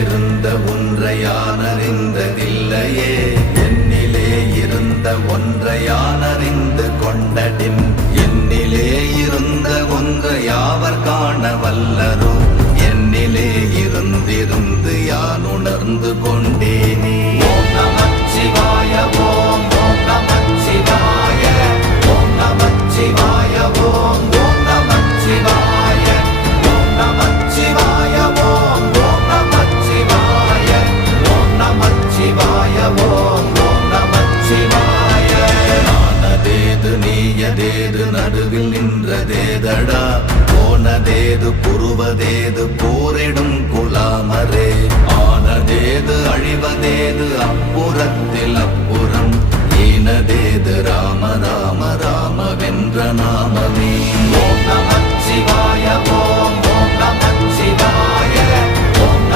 இருந்த ஒன்றை யான் அறிந்ததில்லையே, என்னிலே இருந்த ஒன்றை யான் அறிந்து கொண்டடின், என்னிலே இருந்த ஒன்றை யாவர் காண வல்லரோ, என்னிலே இருந்திருந்து யான் உணர்ந்து கொண்டேனே. ஓம் நமச்சிவாய ஓம் ஓம் நமச்சிவாய ஓம் நமச்சிவாய ஓம் ஓம் நமச்சிவாய ஓம் நமச்சிவாய ஓம் ஓம் நமச்சிவாய ஓம் நமச்சிவாய ஓம் ஓம் நமச்சிவாய. நானதேது நீயதேது நடுவில் நின்றதேதடா, போனதேது புருவதேது